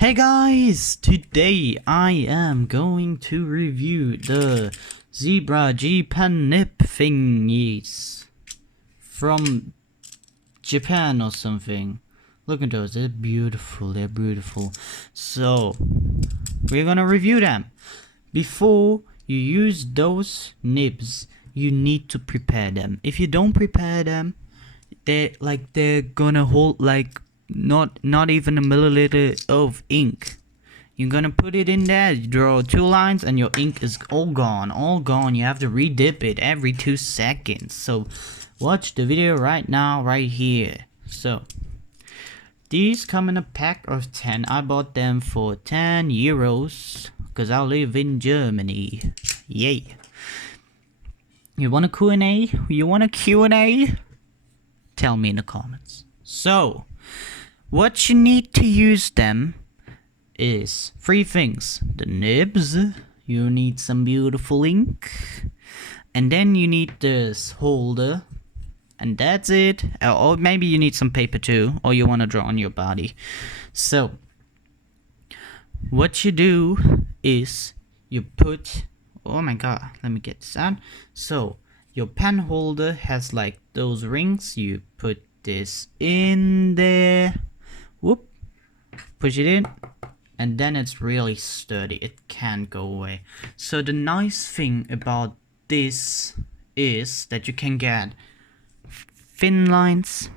Hey guys, today I am going to review the Zebra G-Pen nib thingies from Japan or something. Look at those, they're beautiful, So, we're gonna review them. Before you use those nibs, you need to prepare them. If you don't prepare them, they're gonna hold like not even a milliliter of ink. You're gonna put it in there, you draw 2 lines, and your ink is all gone. You have to re-dip it every 2 seconds. So watch the video right now, right here. So these come in a pack of 10. I bought them for 10 euros because I live in Germany. Yay. You want a Q&A? Tell me in the comments. So what you need to use them is 3 things. The nibs, you need some beautiful ink, and then you need this holder, and that's it. Or maybe you need some paper too, or you want to draw on your body. So what you do is you put, oh my god, let me get this out. So your pen holder has like those rings. You put this in there, whoop, push it in, and then it's really sturdy. It can't go away. So the nice thing about this is that you can get thin lines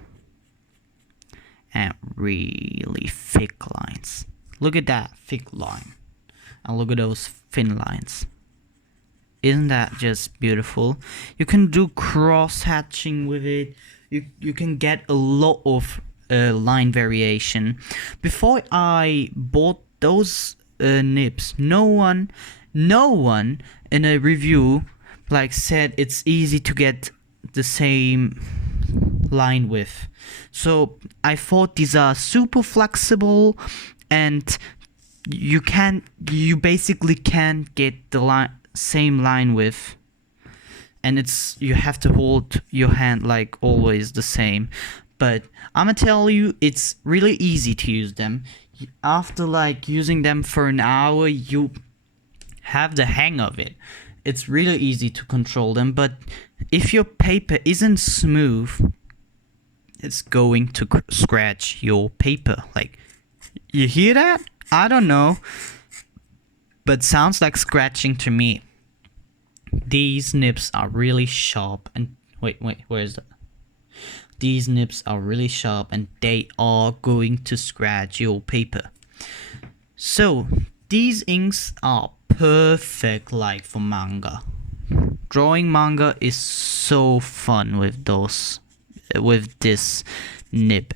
and really thick lines. Look at that thick line, and look at those thin lines. Isn't that just beautiful? You can do cross hatching with it. You can get a lot of line variation. Before I bought those nibs, no one in a review like said it's easy to get the same line width. So I thought these are super flexible, and you basically can't get the same line width, and you have to hold your hand like always the same. But I'ma tell you, it's really easy to use them. After like using them for an hour, you have the hang of it. It's really easy to control them. But if your paper isn't smooth, it's going to scratch your paper. Like, you hear that? I don't know, but sounds like scratching to me. These nibs are really sharp, and wait, where is that? These nibs are really sharp, and they are going to scratch your paper. So these inks are perfect like for manga. Drawing manga is so fun with this nib,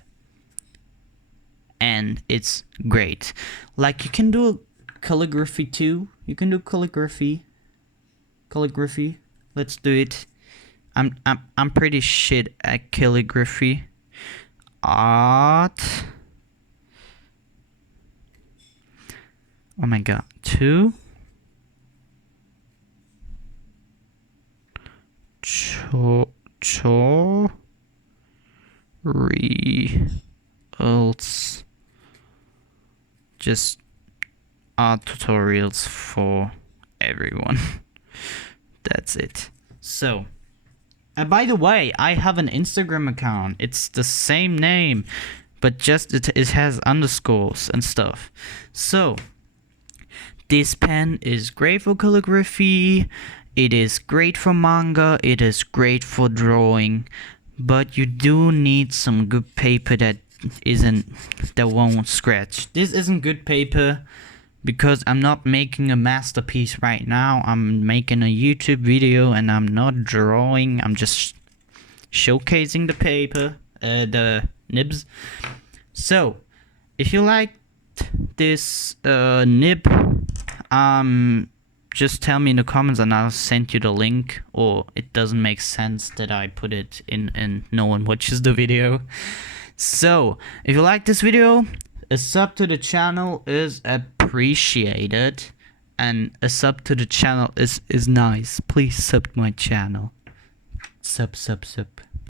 and it's great. Like, you can do calligraphy too. You can do calligraphy. Let's do it. I'm pretty shit at calligraphy. Art. Oh my god. 2. Results. Just art tutorials for everyone. That's it. So, by the way, I have an Instagram account. It's the same name, but just it has underscores and stuff. So this pen is great for calligraphy. It is great for manga. It is great for drawing. But you do need some good paper that won't scratch. This isn't good paper, because I'm not making a masterpiece right now. I'm making a YouTube video, and I'm not drawing. I'm just showcasing the paper, the nibs. So if you like this nib, just tell me in the comments and I'll send you the link. Or it doesn't make sense that I put it in and no one watches the video. So if you like this video, a sub to the channel is appreciated, and a sub to the channel is nice. Please sub my channel. Sub.